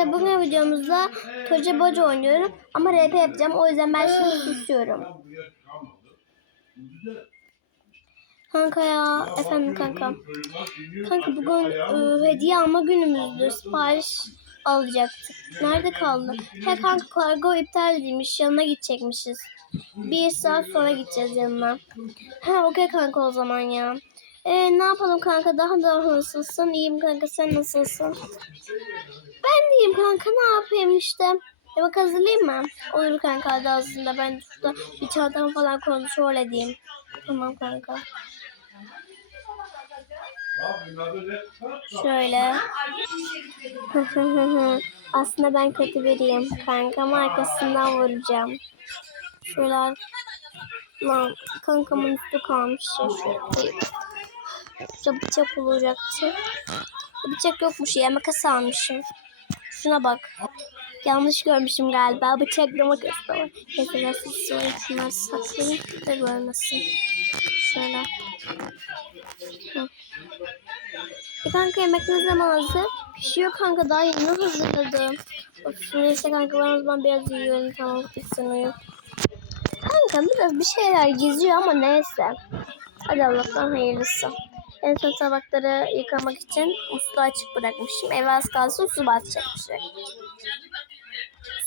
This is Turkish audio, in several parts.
arkadaşlar bugün videomuzda Koca Boca oynuyorum ama RP yapacağım o yüzden ben şimdi susuyorum. Kanka ya efendim kanka. Kanka bugün e, hediye alma günümüzdü sipariş alacaktık. Nerede kaldı? He kanka kargo iptal edilmiş yanına gidecekmişiz. Bir saat sonra gideceğiz yanına. Ha okey kanka o zaman ya. E, ne yapalım kanka daha da nasılsın? İyiyim kanka sen nasılsın? Ben diyeyim kanka ne yapayım işte. Bak hazırlayayım mı? Olur kanka hadi aslında ben şurada bir çantamı falan kontrol edeyim. Tamam kanka. Şöyle. aslında ben kötü biriyim. Kankam arkasından vuracağım. Şöyle Lan kankamın üstü kalmış ya şöyle. Şurada bıçak olacaktı. Bıçak yokmuş ya makas almışım. Şuna bak. Yanlış görmüşüm galiba. Bıçakla makas da var. Neyse ben size şunları da görmesin. Şöyle. Hı. E kanka yemek ne zaman hazır? Pişiyor kanka daha yeni hazırladım. Of, neyse kanka ben o zaman biraz yiyorum. Tamam uyu. Kanka biraz bir şeyler geziyor ama neyse. Hadi Allah'tan hayırlısı. En son tabakları yıkamak için musluğu açık bırakmışım. Eve az kalsın su batacak bir şey.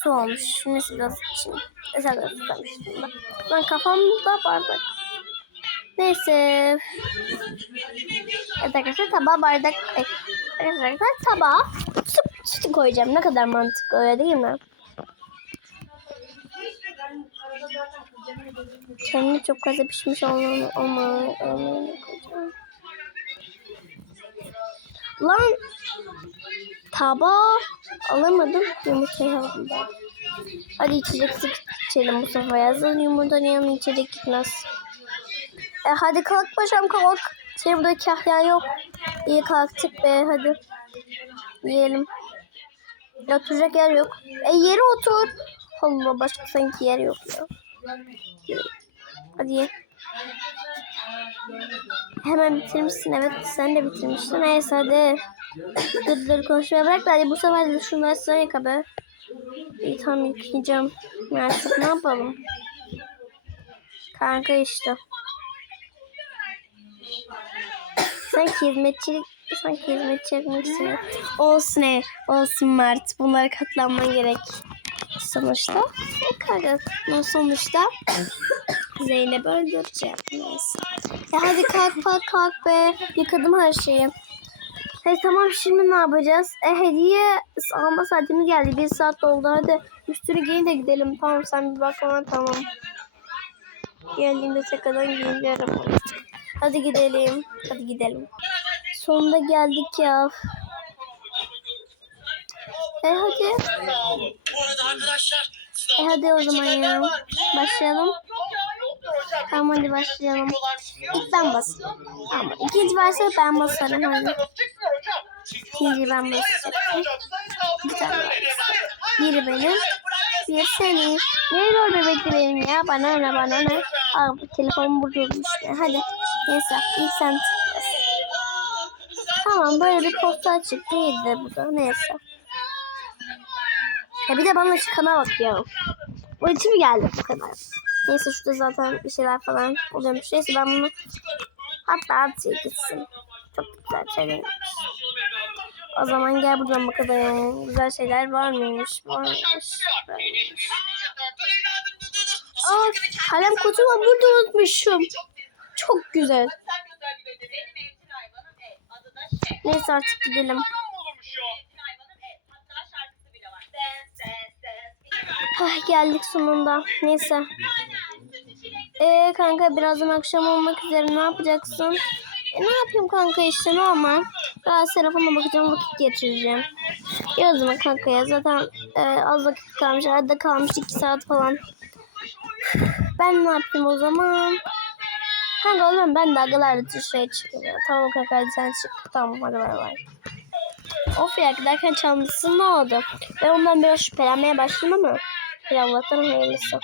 Su olmuş. Şimdi içeyim. Mesela da tutamıştım da. Lan kafamda bardak. Neyse. Evet arkadaşlar tabağa bardak. Arkadaşlar tabağa su, su koyacağım. Ne kadar mantıklı öyle değil mi? Kendi çok fazla pişmiş olmanı olmanı olmanı Lan tabağı alamadım. Yumurtayı aldım ben. Hadi içecek içelim sefer. Yazın yumurtanın yanına içecek gitmez. E hadi kalk paşam kalk. Senin burada kahya yok. İyi kalktık be hadi. Yiyelim. Oturacak yer yok. E yere otur. Allah başka sanki yer yok ya. Hadi ye. Hemen bitirmişsin evet sen de bitirmişsin. Neyse hadi. Dur konuşmaya bırak hadi bu sefer de şunları sen yıka be. İyi tamam yıkayacağım. Artık ne yapalım? Kanka işte. Sanki hizmetçilik sanki hizmetçi istiyor. Olsun ev. Olsun Mert. Bunlara katlanman gerek. Sonuçta. E kanka sonuçta Zeynep öldüreceğim. Neyse. Ya hadi kalk kalk kalk be. Yıkadım her şeyi. Hey tamam şimdi ne yapacağız? E hediye alma saatimiz geldi. Bir saat doldu hadi. Üstünü giyin de gidelim. Tamam sen bir bak bana tamam. Geldiğimde tekrardan giyinirim. Hadi gidelim. Hadi gidelim. Sonunda geldik ya. E hadi. Bu arada arkadaşlar E hadi o zaman ya. Başlayalım. Tamam hadi başlayalım. İlk ben basayım. Tamam. İkinci varsa ben basarım hadi. İkinci ben basacağım. Bir tane. Biri benim. Bir senin. Ne rol bebekli benim ya? Bana ne bana ne? Aa bu telefon burada olmuş. Hadi. Neyse ilk sen. Tamam böyle bir posta çıktı yedi bu da. Neyse. Ya bir de bana çıkana bak ya. O içi mi geldi bu kadar? Neyse şurada zaten bir şeyler falan oluyormuş. Neyse ben bunu hatta atıyor gitsin. Çok güzel şeylermiş. O zaman gel buradan bakalım. Güzel şeyler var mıymış? Varmış. Varmış. Aa, kalem kutumu burada unutmuşum. Çok güzel. Neyse artık gidelim. Hah, geldik sonunda. Neyse. Ee kanka birazdan akşam olmak üzere ne yapacaksın? E, ne yapayım kanka işte normal. Biraz telefona bakacağım vakit geçireceğim. Ya o zaman kanka ya zaten e, az vakit kalmış. Arada kalmış iki saat falan. Ben ne yapayım o zaman? Kanka oğlum ben de agalarla dışarıya çıkıyorum. Tamam kanka hadi sen çık. Tamam hadi bay bay. Of ya giderken çalmışsın ne oldu? Ben ondan biraz şüphelenmeye başladım ama bir Allah'tan hayırlısı.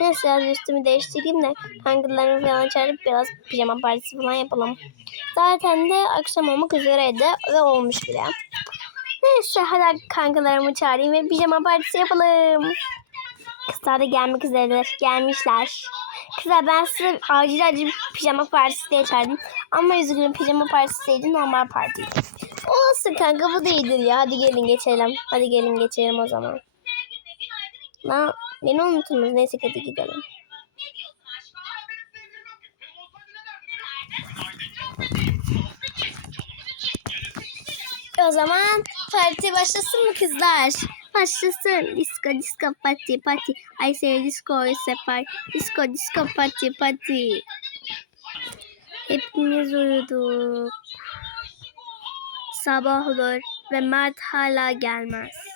Neyse ya üstümü değiştireyim de kankalarımı falan çağırıp biraz pijama partisi falan yapalım. Zaten de akşam olmak üzereydi ve olmuş bile. Neyse hadi kankalarımı çağırayım ve pijama partisi yapalım. Kızlar da gelmek üzeredir. Gelmişler. Kızlar ben size acil acil pijama partisi diye çağırdım. Ama üzgünüm pijama partisi değil normal partiydi. Olsun kanka bu da iyidir ya. Hadi gelin geçelim. Hadi gelin geçelim o zaman. Lan beni unuttunuz. Neyse hadi gidelim. O zaman parti başlasın mı kızlar? Başlasın. Disco, disco, party, party. I say disco is a party. Disco, disco, party, party. Hepimiz uyuduk. Sabah olur ve Mert hala gelmez.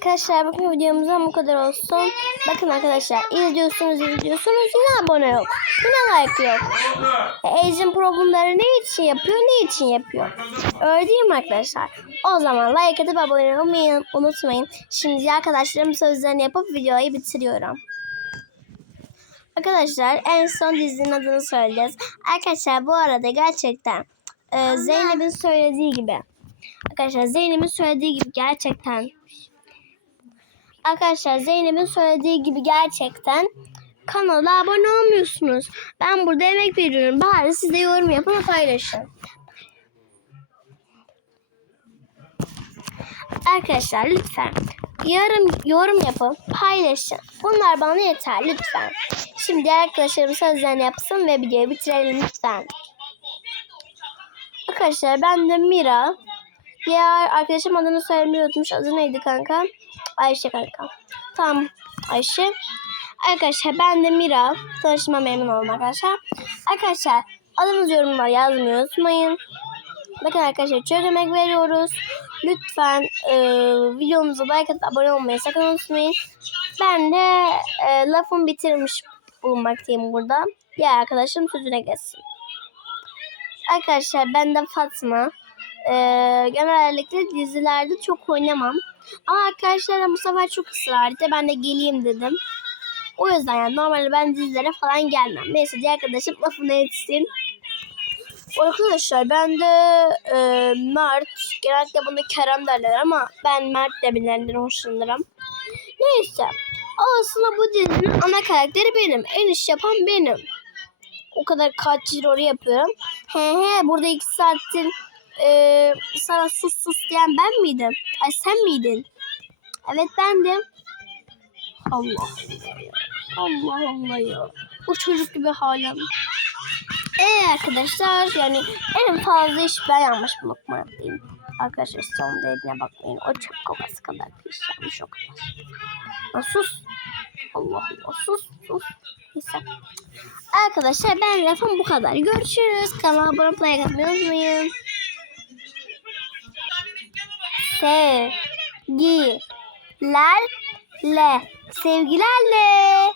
Arkadaşlar bakın videomuzdan bu kadar olsun. Bakın arkadaşlar izliyorsunuz izliyorsunuz yine abone yok. Yine like yok. Agent Pro bunları ne için yapıyor ne için yapıyor? Öyle değil mi arkadaşlar? O zaman like atıp abone olmayı unutmayın. Şimdi arkadaşlarım sözlerini yapıp videoyu bitiriyorum. Arkadaşlar en son dizinin adını söyleyeceğiz. Arkadaşlar bu arada gerçekten e, Zeynep'in söylediği gibi. Arkadaşlar Zeynep'in söylediği gibi gerçekten Arkadaşlar Zeynep'in söylediği gibi gerçekten kanala abone olmuyorsunuz. Ben burada emek veriyorum. Bari siz de yorum yapın ve paylaşın. Arkadaşlar lütfen yorum, yorum yapın, paylaşın. Bunlar bana yeter lütfen. Şimdi arkadaşlarım sözlerini yapsın ve videoyu bitirelim lütfen. Arkadaşlar ben de Mira. Diğer arkadaşım adını söylemeyi unutmuş. Adı neydi kanka? Ayşe kanka. Tamam Ayşe. Arkadaşlar ben de Mira. Tanışma memnun oldum arkadaşlar. Arkadaşlar adınız yorumlar yazmayı unutmayın. Bakın arkadaşlar çok emek veriyoruz. Lütfen e, videomuza like atıp abone olmayı sakın unutmayın. Ben de e, lafımı bitirmiş bulunmaktayım burada. Diğer arkadaşım sözüne geçsin. Arkadaşlar ben de Fatma. Ee, genellikle dizilerde çok oynamam. Ama arkadaşlar bu sefer çok ısrar etti. Ben de geleyim dedim. O yüzden yani normalde ben dizilere falan gelmem. Neyse diğer arkadaşım lafını etsin. Arkadaşlar ben de e, Mert, genellikle bunu Kerem derler ama ben Mert demelerinden hoşlanırım. Neyse. Aslında bu dizinin ana karakteri benim. En iş yapan benim. O kadar kaç yıl oraya yapıyorum. He he burada iki saattir e, sana sus sus diyen ben miydim? Ay sen miydin? Evet bendim. Allah Allah ya. Allah Allah ya. Bu çocuk gibi halim. Ee arkadaşlar yani en fazla iş ben yanlış bulmakmayayım. Arkadaşlar son dediğine bakmayın. O çöp kovası kadar bir iş yapmış o kadar. Ya sus. Allah Allah sus sus. Neyse. Arkadaşlar ben lafım bu kadar. Görüşürüz. Kanala abone atmayı unutmayın. Sevgilerle. Sevgilerle.